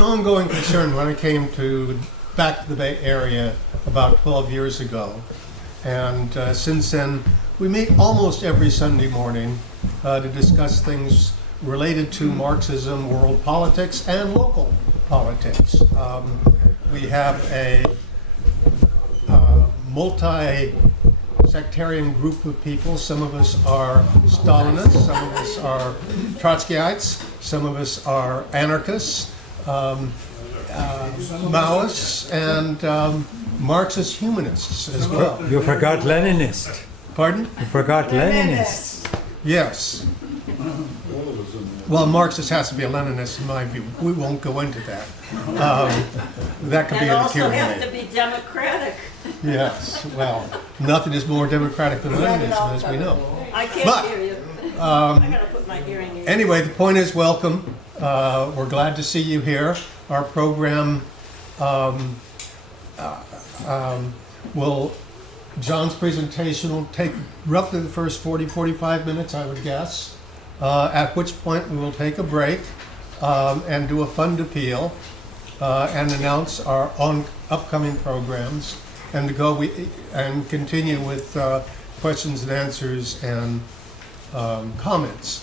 an ongoing concern when I came back to the Bay Area about 12 years ago. And since then, we meet almost every Sunday morning to discuss things related to Marxism, world politics, and local politics. We have a multi-sectarian group of people. Some of us are Stalinists, some of us are Trotskyites, some of us are anarchists, Maoists, and Marxist humanists as well. You forgot Leninist. Pardon? You forgot Leninist. Yes. Well, Marxist has to be a Leninist in my view. We won't go into that. That could be a also Q&A. have to be democratic. Yes. Well, nothing is more democratic than Leninism, as we know. I can't hear you. I gotta put my hearing aid. Anyway, the point is, welcome. We're glad to see you here. Our program John's presentation will take roughly the first 40-45 minutes, I would guess, at which point we will take a break and do a fund appeal and announce our upcoming programs and continue with questions and answers and comments.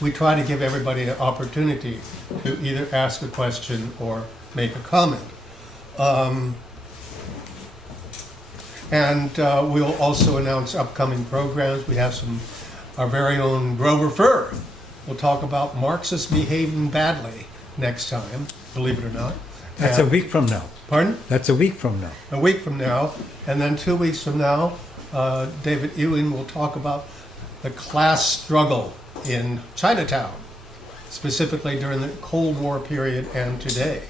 We try to give everybody an opportunity to either ask a question or make a comment. And we'll also announce upcoming programs. We have our very own Grover Furr. We'll talk about Marxists behaving badly next time, believe it or not. That's a week from now. Pardon? That's a week from now. A week from now. And then 2 weeks from now, David Ewing will talk about the class struggle in Chinatown, specifically during the Cold War period and today,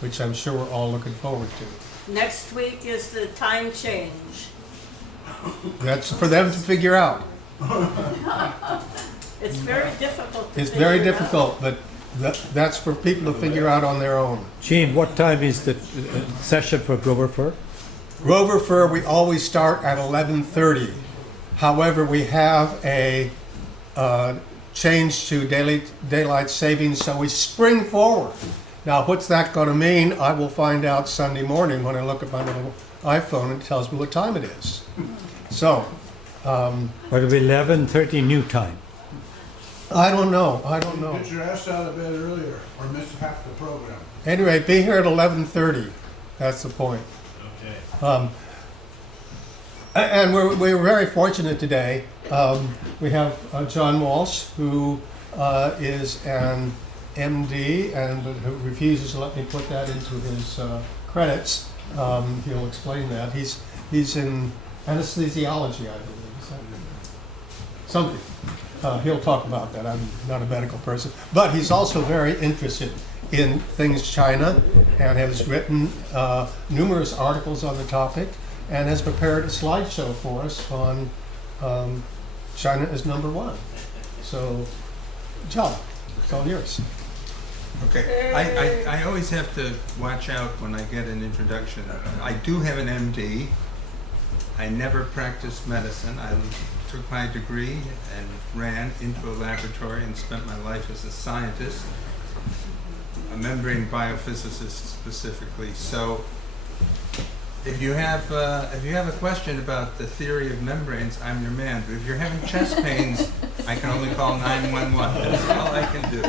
which I'm sure we're all looking forward to. Next week is the time change. That's for them to figure out. It's very difficult to It's figure very out. difficult, but that's for people to figure out on their own. Gene, what time is the session for Grover Fur? Grover Fur, we always start at 11:30. However, we have a change to daylight savings, so we spring forward. Now, what's that going to mean? I will find out Sunday morning when I look at my little iPhone and it tells me what time it is. So, Or it'll be 11:30 new time. I don't know. Get your ass out of bed earlier or miss half the program. Anyway, be here at 11:30. That's the point. Okay. And we're very fortunate today. We have John Walsh, who is an MD and who refuses to let me put that into his credits. He'll explain that. He's in anesthesiology, I believe. Something. He'll talk about that. I'm not a medical person. But he's also very interested in things China and has written numerous articles on the topic and has prepared a slideshow for us on China is number one. So, John, it's all yours. Okay, I always have to watch out when I get an introduction. I do have an MD. I never practiced medicine. I took my degree and ran into a laboratory and spent my life as a scientist, a membrane biophysicist specifically. So if you have a question about the theory of membranes, I'm your man. But if you're having chest pains, I can only call 911. That's all I can do.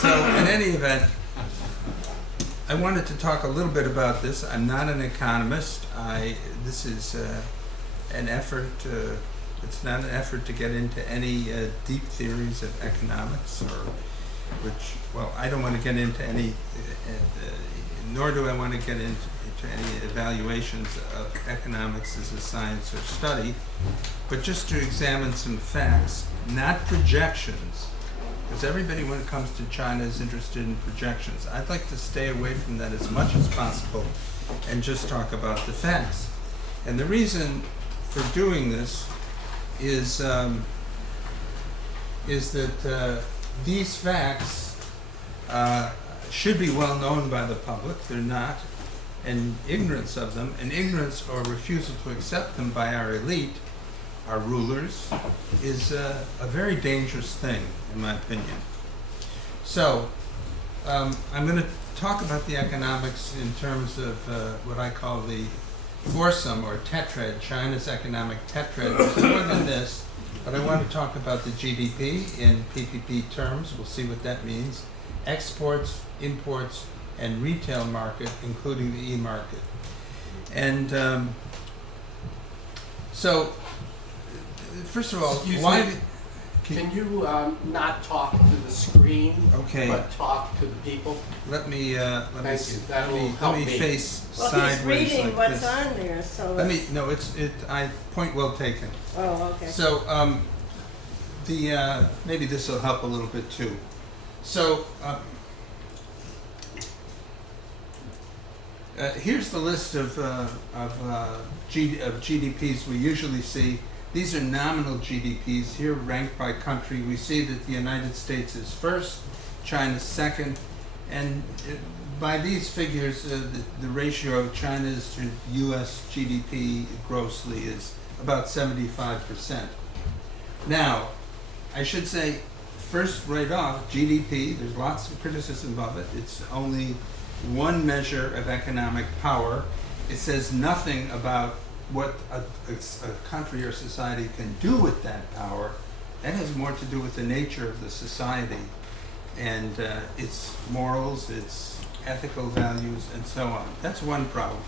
So in any event, I wanted to talk a little bit about this. I'm not an economist. This is an effort. It's not an effort to get into any deep theories of economics, well, I don't want to get into any, nor do I want to get into any evaluations of economics as a science or study, but just to examine some facts, not projections. Because everybody, when it comes to China, is interested in projections. I'd like to stay away from that as much as possible and just talk about the facts. And the reason for doing this is that these facts should be well known by the public. They're not. And ignorance of them, and ignorance or refusal to accept them by our elite, our rulers, is a very dangerous thing, in my opinion. So, I'm going to talk about the economics in terms of what I call the foursome or tetrad, China's economic tetrad. It's more than this, but I want to talk about the GDP in PPP terms. We'll see what that means. Exports, imports, and retail market, including the e-market. And so, first of all, Excuse why? me. Can you not talk to the screen, Okay. but talk to the people? Let me Thank you. That will let help me me. face Well, sideways he's reading like what's this. on there, so. Let me. No, point well taken. Oh, okay. So maybe this will help a little bit too. So here's the list of GDPs we usually see. These are nominal GDPs, here ranked by country. We see that the United States is first, China's second, and by these figures, the ratio of China's to US GDP grossly is about 75%. Now, I should say, first right off, GDP, there's lots of criticism of it. It's only one measure of economic power. It says nothing about what a country or society can do with that power. That has more to do with the nature of the society and its morals, its ethical values, and so on. That's one problem.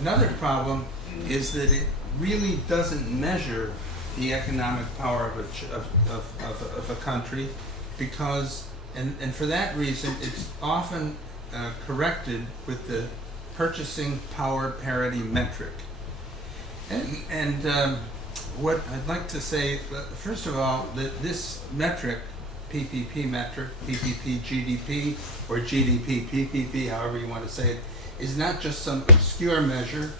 Another problem is that it really doesn't measure the economic power of a country because, and for that reason, it's often corrected with the purchasing power parity metric. And what I'd like to say, first of all, that this metric, PPP metric, PPP GDP, or GDP PPP, however you want to say it, is not just some obscure measure.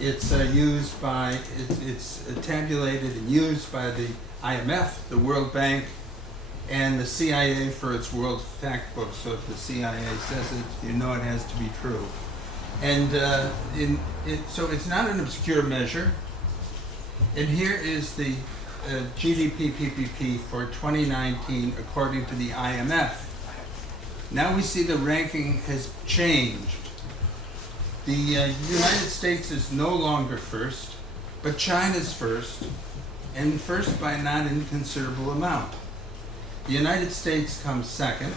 It's used by, it's tabulated and used by the IMF, the World Bank, and the CIA for its World Factbook. So if the CIA says it, you know it has to be true. And so it's not an obscure measure. And here is the GDP PPP for 2019 according to the IMF. Now we see the ranking has changed. The United States is no longer first, but China's first, and first by a not inconsiderable amount. The United States comes second,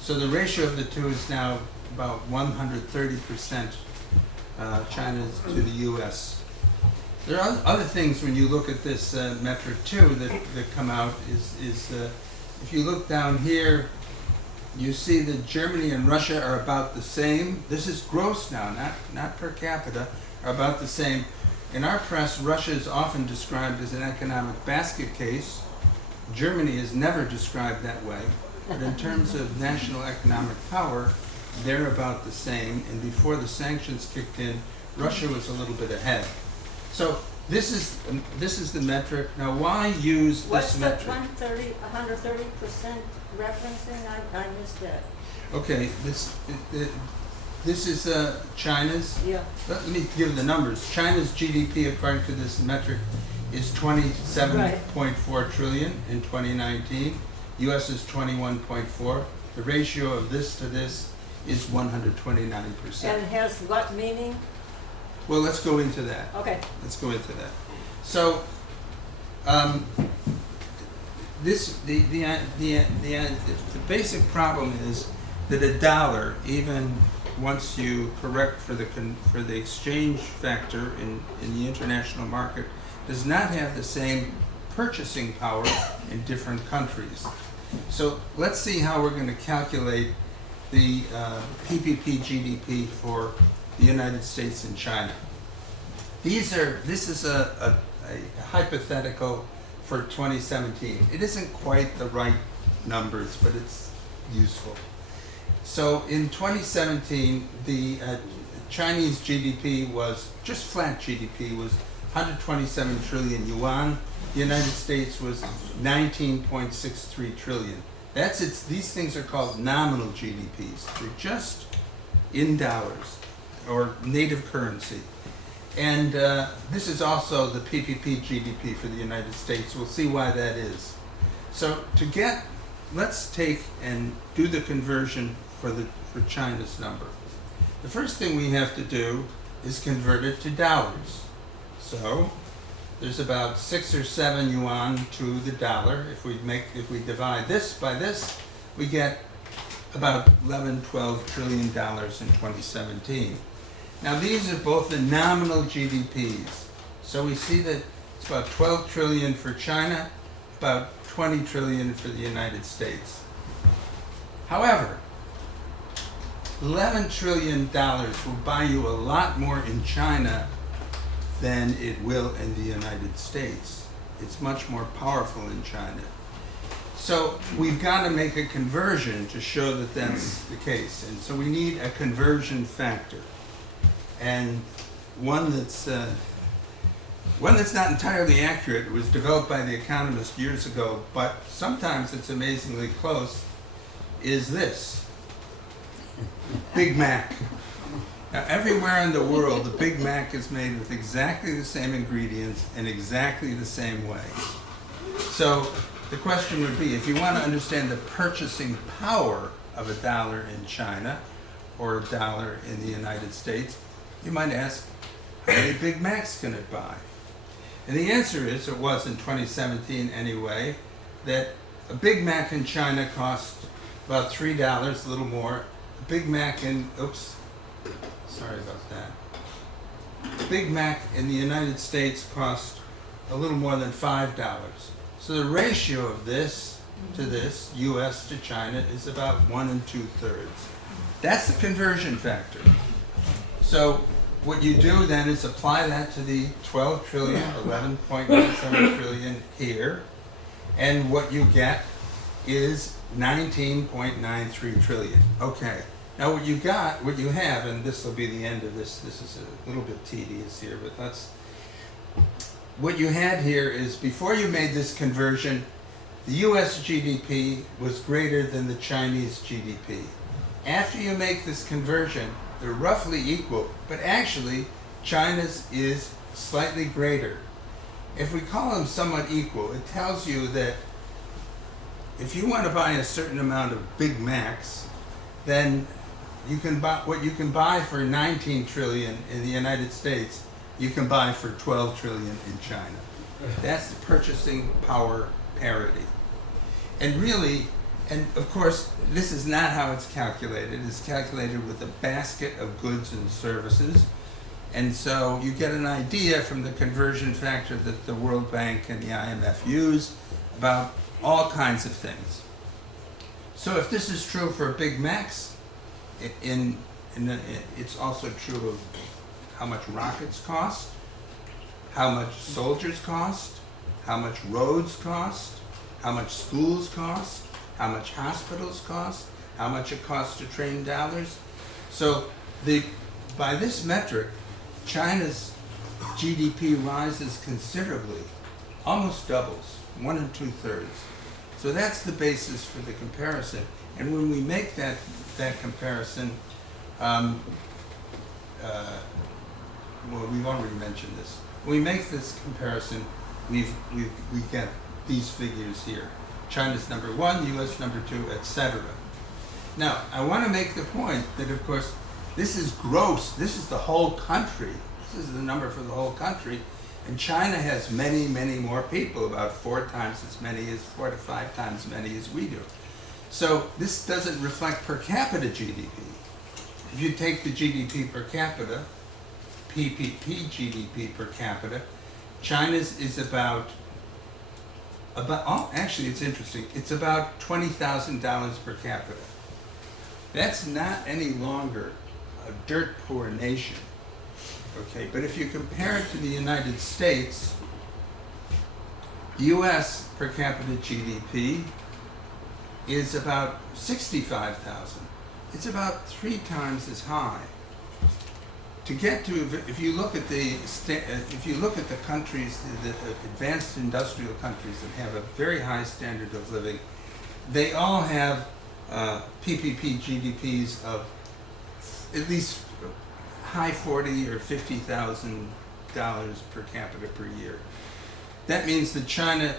so the ratio of the two is now about 130% China to the U.S. There are other things when you look at this metric too that come out is if you look down here, you see that Germany and Russia are about the same. This is gross now, not per capita, are about the same. In our press, Russia is often described as an economic basket case. Germany is never described that way. But in terms of national economic power, they're about the same. And before the sanctions kicked in, Russia was a little bit ahead. So this is the metric. Now, why use What's this the metric? 130% referencing? I missed that. Okay, this is China's. Yeah. Let me give the numbers. China's GDP, according to this metric, is 27.4 trillion in 2019. U.S. is 21.4. The ratio of this to this is 129%. And has what meaning? Well, let's go into that. Okay. Let's go into that. So, the basic problem is that a dollar, even once you correct for the exchange factor in the international market, does not have the same purchasing power in different countries. So let's see how we're going to calculate the PPP GDP for the United States and China. This is a hypothetical for 2017. It isn't quite the right numbers, but it's useful. So in 2017, the Chinese GDP was, just flat GDP, was 127 trillion yuan. The United States was 19.63 trillion. These things are called nominal GDPs. They're just in dollars or native currency. And this is also the PPP GDP for the United States. We'll see why that is. So let's take and do the conversion for China's number. The first thing we have to do is convert it to dollars. So there's about 6 or 7 yuan to the dollar. If we divide this by this, we get about 11-12 trillion dollars in 2017. Now these are both the nominal GDPs. So we see that it's about 12 trillion for China, about 20 trillion for the United States. However, $11 trillion will buy you a lot more in China than it will in the United States. It's much more powerful in China. So we've got to make a conversion to show that that's the case. And so we need a conversion factor. And one that's not entirely accurate. It was developed by the economist years ago, but sometimes it's amazingly close, is this. Big Mac. Now, everywhere in the world, the Big Mac is made with exactly the same ingredients in exactly the same way. So the question would be, if you want to understand the purchasing power of a dollar in China or a dollar in the United States, you might ask, how many Big Macs can it buy? And the answer is, it was in 2017 anyway, that a Big Mac in China cost about $3, a little more. A Big Mac in, sorry about that. A Big Mac in the United States cost a little more than $5. So the ratio of this to this, US to China, is about 1 2/3. That's the conversion factor. So what you do then is apply that to the 12 trillion, 11.97 trillion here, and what you get is 19.93 trillion. Okay, now what you have, and this will be the end of this is a little bit tedious here, but what you had here is, before you made this conversion, the US GDP was greater than the Chinese GDP. After you make this conversion, they're roughly equal, but actually China's is slightly greater. If we call them somewhat equal, it tells you that if you want to buy a certain amount of Big Macs, then you can buy what you can buy for 19 trillion in the United States, you can buy for 12 trillion in China. That's the purchasing power parity. And really, and of course, this is not how it's calculated. It's calculated with a basket of goods and services. And so you get an idea from the conversion factor that the World Bank and the IMF use about all kinds of things. So if this is true for Big Macs, it's also true of how much rockets cost, how much soldiers cost, how much roads cost, how much schools cost, how much hospitals cost, how much it costs to train dollars. So by this metric, China's GDP rises considerably, almost doubles, 1 2/3. So that's the basis for the comparison. And when we make that comparison, well, we've already mentioned this. When we make this comparison, we get these figures here. China's number 1, US number 2, etc. Now, I want to make the point that, of course, this is gross. This is the whole country. This is the number for the whole country. And China has many, many more people, about 4 times as many, 4 to 5 times as many as we do. So this doesn't reflect per capita GDP. If you take the GDP per capita, PPP GDP per capita, China's is about actually it's interesting, it's about $20,000 per capita. That's not any longer a dirt poor nation, okay? But if you compare it to the United States, US per capita GDP is about 65,000. It's about 3 times as high. To get to, if you look at the countries, the advanced industrial countries that have a very high standard of living, they all have PPP GDPs of at least high 40 or $50,000 per capita per year. That means that China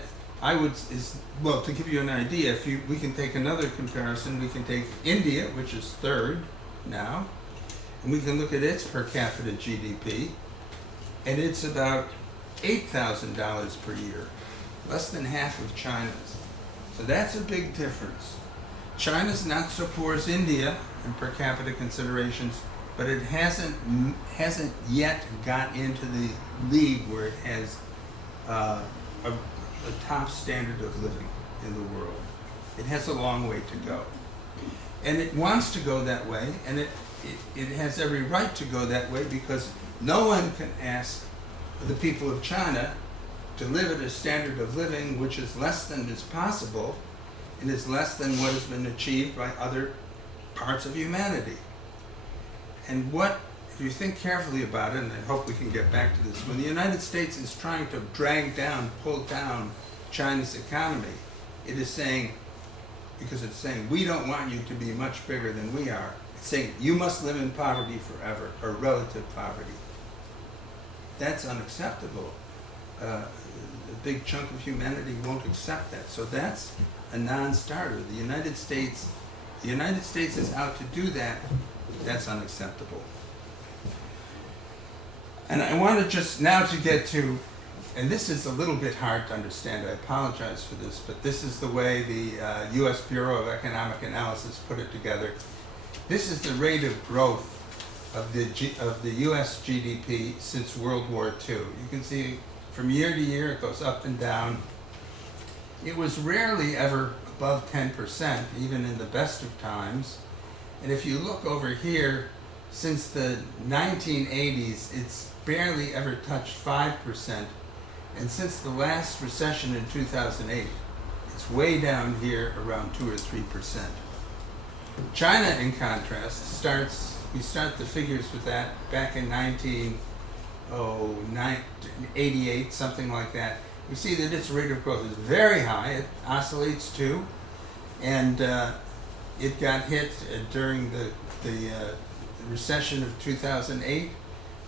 well, to give you an idea, we can take another comparison. We can take India, which is third now, and we can look at its per capita GDP, and it's about $8,000 per year, less than half of China's. So that's a big difference. China's not so poor as India in per capita considerations, but it hasn't yet got into the league where it has a top standard of living in the world. It has a long way to go. And it wants to go that way, and it has every right to go that way, because no one can ask the people of China to live at a standard of living which is less than is possible and is less than what has been achieved by other parts of humanity. And if you think carefully about it, and I hope we can get back to this, when the United States is trying to pull down China's economy, it is saying, because it's saying, we don't want you to be much bigger than we are. It's saying, you must live in poverty forever, or relative poverty. That's unacceptable. A big chunk of humanity won't accept that. So that's a non-starter. The United States is out to do that. That's unacceptable. And I want to just now to get to, and this is a little bit hard to understand, I apologize for this, but this is the way the U.S. Bureau of Economic Analysis put it together. This is the rate of growth of the U.S. GDP since World War II. You can see from year to year it goes up and down. It was rarely ever above 10%, even in the best of times. And if you look over here, since the 1980s, it's barely ever touched 5%. And since the last recession in 2008, it's way down here around 2 or 3%. China, in contrast, we start the figures with that back in 1988, something like that. We see that its rate of growth is very high. It oscillates too. And it got hit during the recession of 2008,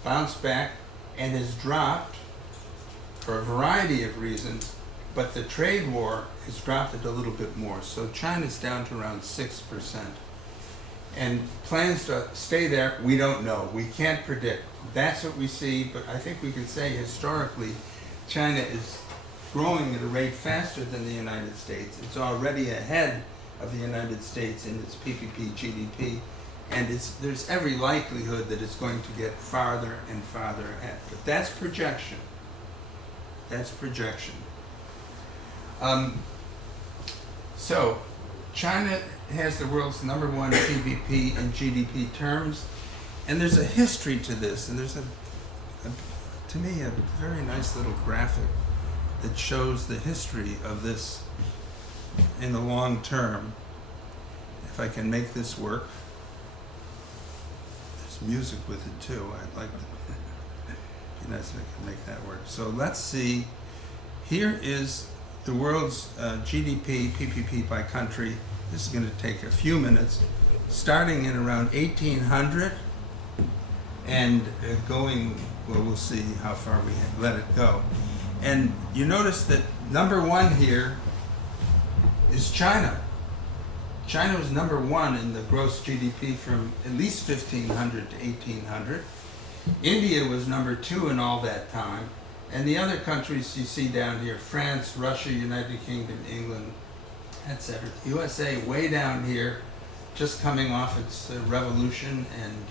bounced back, and has dropped for a variety of reasons, but the trade war has dropped it a little bit more. So China's down to around 6%. And plans to stay there, we don't know. We can't predict. That's what we see, but I think we can say historically, China is growing at a rate faster than the United States. It's already ahead of the United States in its PPP GDP, and there's every likelihood that it's going to get farther and farther ahead. But that's projection. That's projection. So China has the world's #1 PPP in GDP terms, and there's a history to this, and there's to me, a very nice little graphic that shows the history of this in the long term. If I can make this work. There's music with it too. I'd like to be nice if I can make that work. So let's see. Here is the world's GDP, PPP by country. This is going to take a few minutes, starting in around 1800 and going, well, we'll see how far we let it go. And you notice that #1 here is China. China was #1 in the gross GDP from at least 1500 to 1800. India was #2 in all that time. And the other countries you see down here, France, Russia, United Kingdom, England, etc. USA way down here, just coming off its revolution. And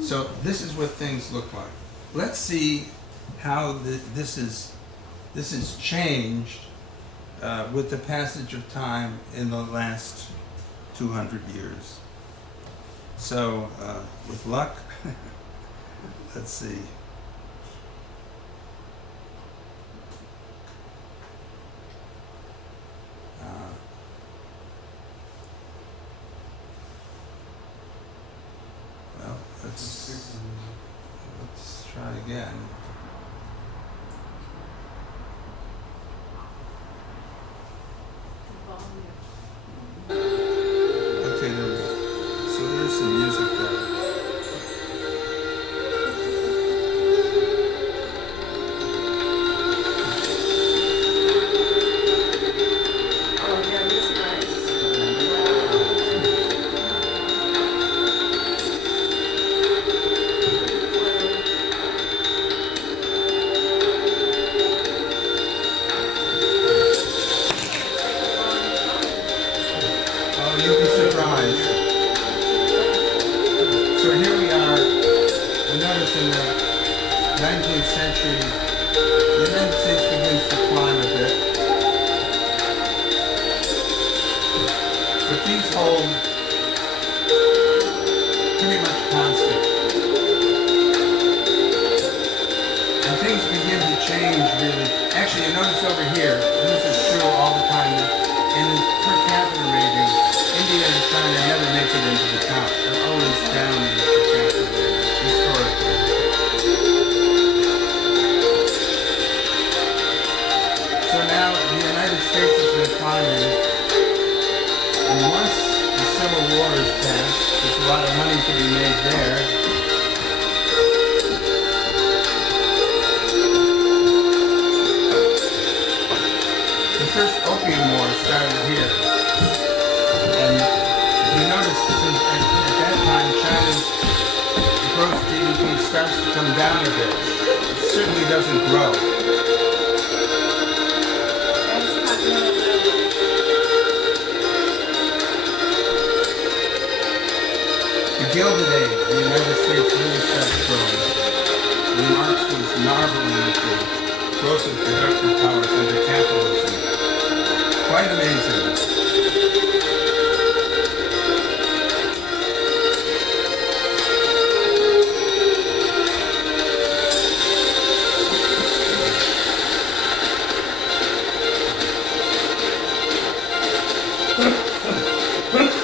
so this is what things look like. Let's see how this is changed with the passage of time in the last 200 years. So with luck, let's see. Well, let's try again. Okay, there we go. So there's some music there. 19th century, the United States begins to climb a bit. But these hold pretty much constant. And things begin to change really. Actually, you notice over here, and this is true all the time, that in the per capita rating, India and China never make it into the top. They're always down in the per capita rating, historically. So now the United States has been climbing, and once the Civil War is passed, there's a lot of money to be made there. The first Opium War started here, and you notice at that time China's gross GDP starts to come down a bit. It certainly doesn't grow. The Gilded Age, the United States really starts growing. When Marx was marveling at the growth of productive powers under capitalism. Quite amazing.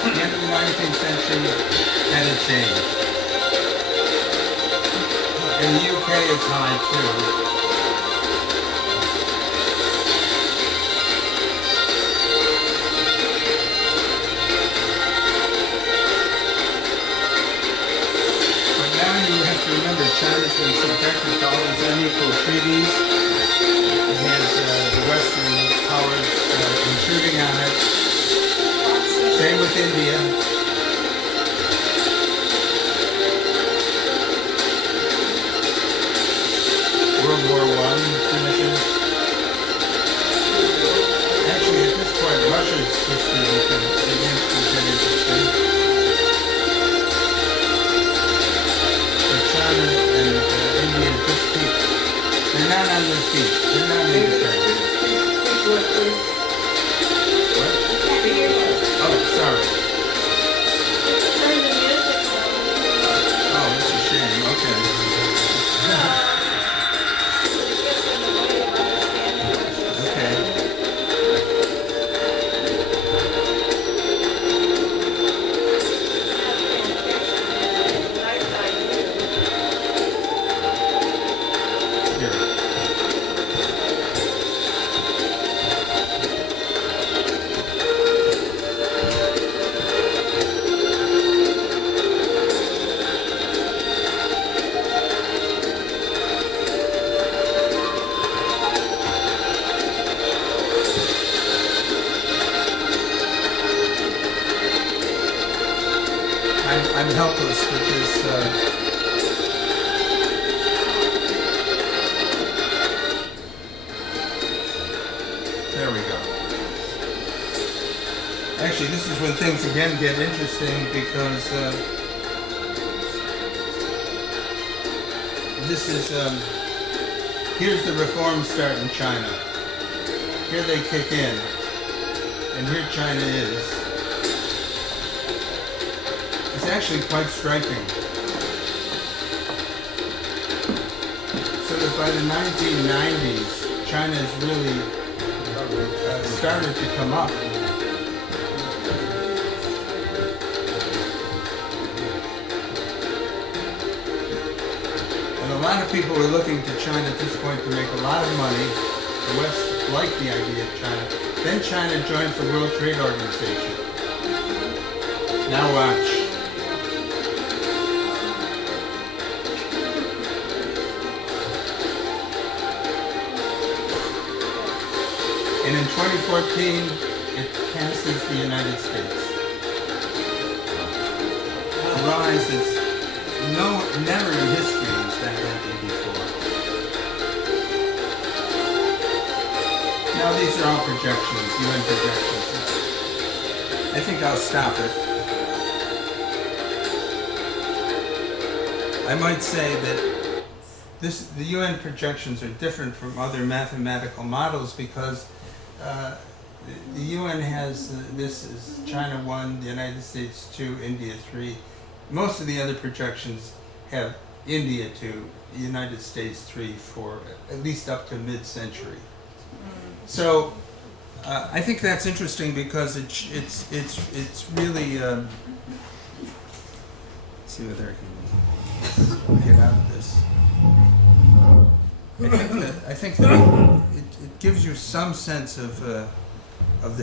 The end of the 19th century had a change. And the UK is high too. Remember, China's been subjected to all these unequal treaties. It has the Western powers intruding on it. Same with India. World War I finishes. Actually, at this point, Russia's history begins to get interesting. China and India just keep, they're not on their feet. They're not independent. What? Oh, sorry. Oh, that's a shame. Okay. Okay. I'm helpless with this. There we go. Actually, this is when things again get interesting because this is here's the reforms start in China. Here they kick in, and here China is. It's actually quite striking. So that by the 1990s, China has really started to come up. And a lot of people were looking to China at this point to make a lot of money. The West liked the idea of China. Then China joins the World Trade Organization. Now watch. And in 2014, it passes the United States. The rise is never in history has that happened before. Now these are all projections, UN projections. I think I'll stop it. I might say that the UN projections are different from other mathematical models because the UN has this is China 1, the United States 2, India 3. Most of the other projections have India 2, the United States 3 for at least up to mid-century. So I think that's interesting because it's really let's see whether I can get out of this. I think that it gives you some sense of the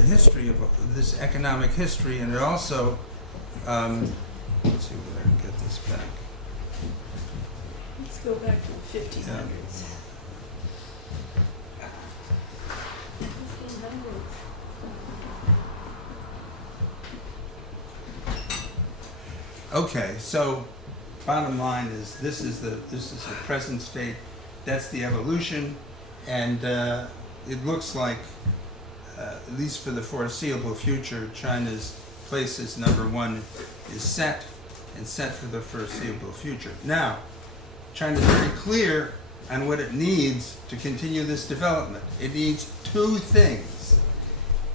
history of this economic history, and it also let's see whether I can get this back. Let's go back to the 1500s. Okay, so bottom line is this is the present state. That's the evolution, and it looks like, at least for the foreseeable future, China's place as #1 is set, and set for the foreseeable future. Now, China's very clear on what it needs to continue this development. It needs two things.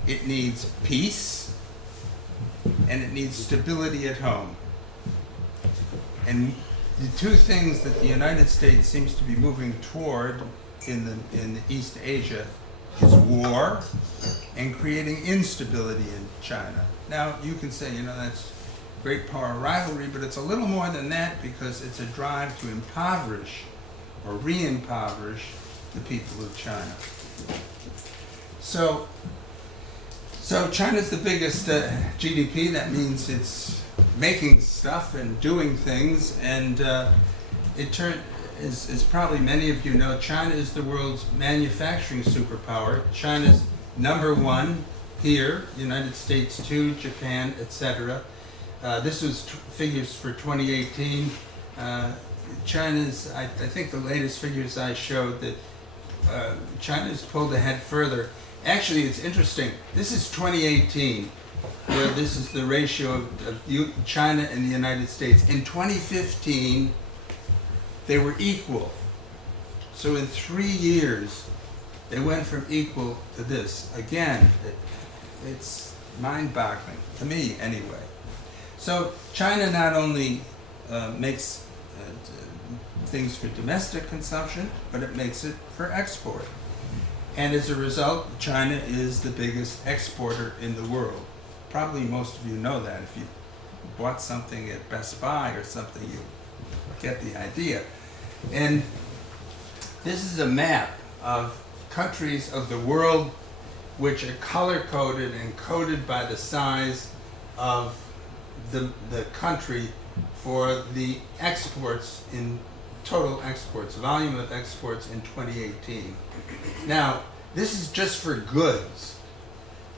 It needs peace, and it needs stability at home. And the two things that the United States seems to be moving toward in East Asia is war and creating instability in China. Now, you can say, that's great power rivalry, but it's a little more than that because it's a drive to impoverish or re-impoverish the people of China. So China's the biggest GDP. That means it's making stuff and doing things, and as probably many of you know, China is the world's manufacturing superpower. China's #1 here, United States 2, Japan, etc. This was figures for 2018. China's, I think the latest figures I showed that China's pulled ahead further. Actually, it's interesting. This is 2018. Where this is the ratio of China and the United States. In 2015, they were equal. So in 3 years, they went from equal to this. Again, it's mind-boggling, to me anyway. So China not only makes things for domestic consumption, but it makes it for export. And as a result, China is the biggest exporter in the world. Probably most of you know that. If you bought something at Best Buy or something, you get the idea. And this is a map of countries of the world which are color-coded and coded by the size of the country for the exports in total exports, volume of exports in 2018. Now, this is just for goods.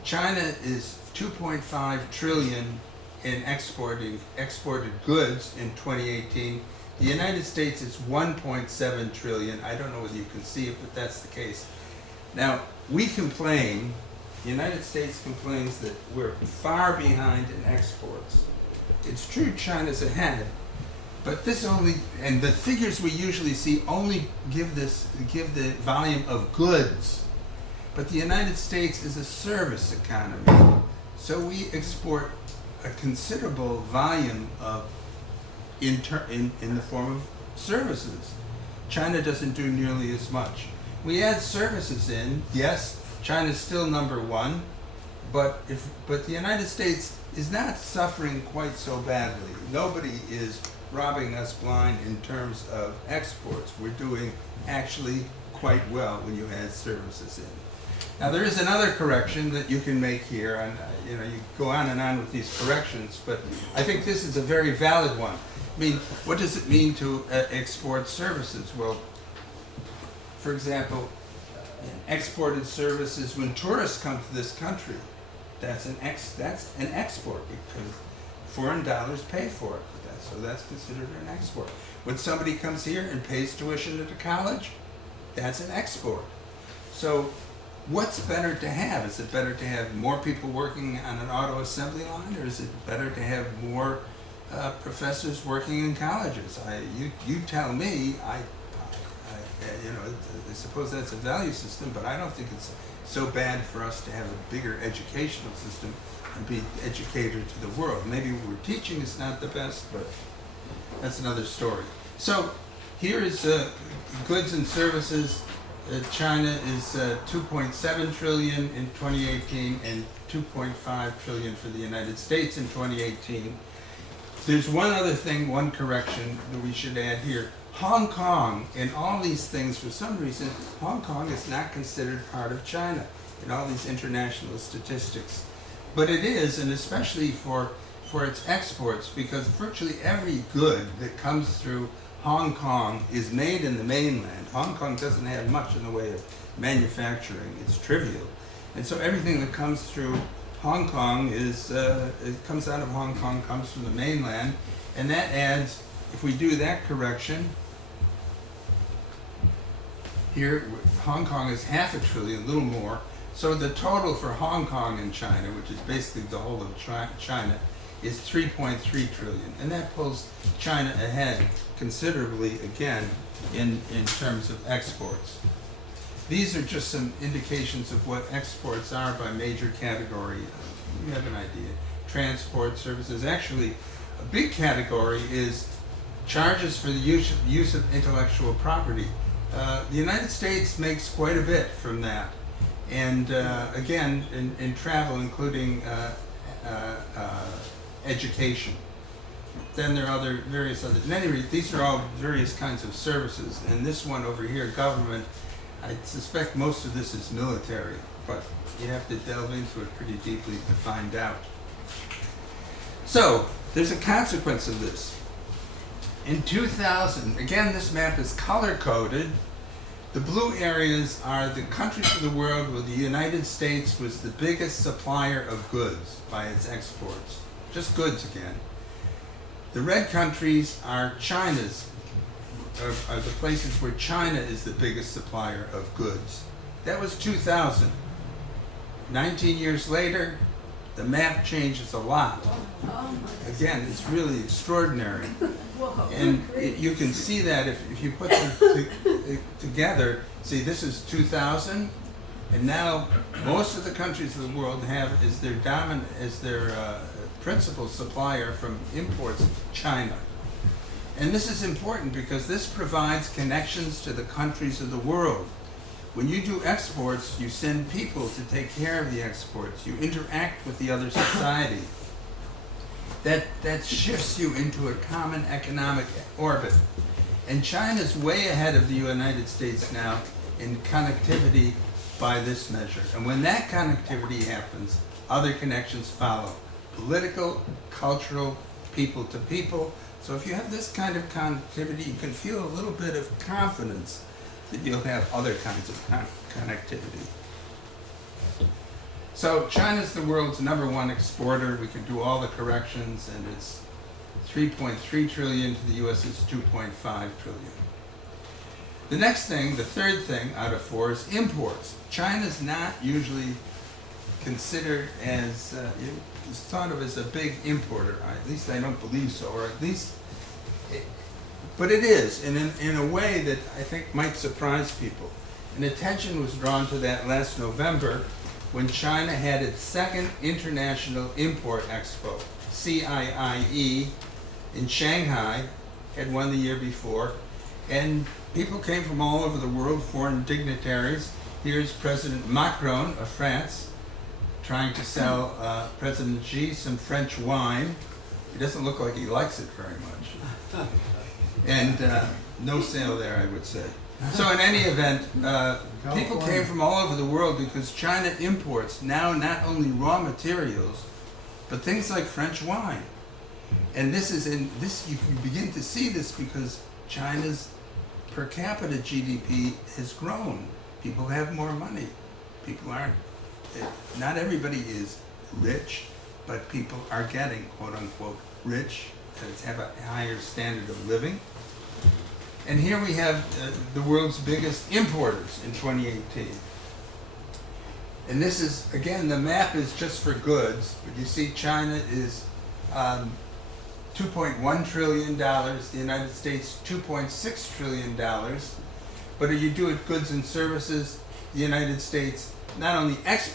China is 2.5 trillion in exported goods in 2018. The United States is 1.7 trillion. I don't know whether you can see it, but that's the case. Now, we complain, the United States complains that we're far behind in exports. It's true China's ahead, but this only, and the figures we usually see only give the volume of goods. But the United States is a service economy. So we export a considerable volume of in the form of services. China doesn't do nearly as much. We add services in, yes, China's still #1, but the United States is not suffering quite so badly. Nobody is robbing us blind in terms of exports. We're doing actually quite well when you add services in. Now there is another correction that you can make here, and you go on and on with these corrections, but I think this is a very valid one. I mean, what does it mean to export services? Well, for example, exported services, when tourists come to this country, that's an export because foreign dollars pay for it. So that's considered an export. When somebody comes here and pays tuition at a college, that's an export. So what's better to have? Is it better to have more people working on an auto assembly line, or is it better to have more professors working in colleges? You tell me. I suppose that's a value system, but I don't think it's so bad for us to have a bigger educational system and be educator to the world. Maybe what we're teaching is not the best, but that's another story. So here is goods and services. China is 2.7 trillion in 2018 and 2.5 trillion for the United States in 2018. There's one other thing, one correction that we should add here. Hong Kong, in all these things, for some reason, Hong Kong is not considered part of China in all these international statistics. But it is, and especially for its exports, because virtually every good that comes through Hong Kong is made in the mainland. Hong Kong doesn't have much in the way of manufacturing. It's trivial. And so everything that comes through Hong Kong it comes out of Hong Kong, comes from the mainland, and that adds, if we do that correction, here Hong Kong is half a trillion, a little more. So the total for Hong Kong and China, which is basically the whole of China, is 3.3 trillion. And that pulls China ahead considerably again in terms of exports. These are just some indications of what exports are by major category. You have an idea. Transport, services. Actually, a big category is charges for the use of intellectual property. The United States makes quite a bit from that. And again, in travel, including education. Then there are various other, in any rate, these are all various kinds of services. And this one over here, government, I suspect most of this is military, but you have to delve into it pretty deeply to find out. So, there's a consequence of this. In 2000, again, this map is color-coded. The blue areas are the countries of the world where the United States was the biggest supplier of goods by its exports. Just goods again. The red countries are China's, are the places where China is the biggest supplier of goods. That was 2000. 19 years later, the map changes a lot. Again, it's really extraordinary. And you can see that if you put them together. See, this is 2000, and now most of the countries of the world have as their principal supplier from imports China. And this is important because this provides connections to the countries of the world. When you do exports, you send people to take care of the exports. You interact with the other society. That shifts you into a common economic orbit. And China's way ahead of the United States now in connectivity by this measure. And when that connectivity happens, other connections follow. Political, cultural, people to people. So if you have this kind of connectivity, you can feel a little bit of confidence that you'll have other kinds of connectivity. So China's the world's #1 exporter. We can do all the corrections, and it's 3.3 trillion to the US is 2.5 trillion. The next thing, the third thing out of 4 is imports. China's not usually considered as, is thought of as a big importer. At least I don't believe so, or at least, but it is, and in a way that I think might surprise people. And attention was drawn to that last November when China had its second International Import Expo, CIIE, in Shanghai, had one the year before, and people came from all over the world, foreign dignitaries. Here's President Macron of France, trying to sell President Xi some French wine. He doesn't look like he likes it very much. And no sale there, I would say. So in any event, people came from all over the world because China imports now not only raw materials, but things like French wine. And this is you begin to see this because China's per capita GDP has grown. People have more money. People aren't, not everybody is rich, but people are getting quote unquote rich, and have a higher standard of living. And here we have the world's biggest importers in 2018. And this is, again, the map is just for goods, but you see China is $2.1 trillion, the United States $2.6 trillion. but you do it goods and services, the United States, not only exports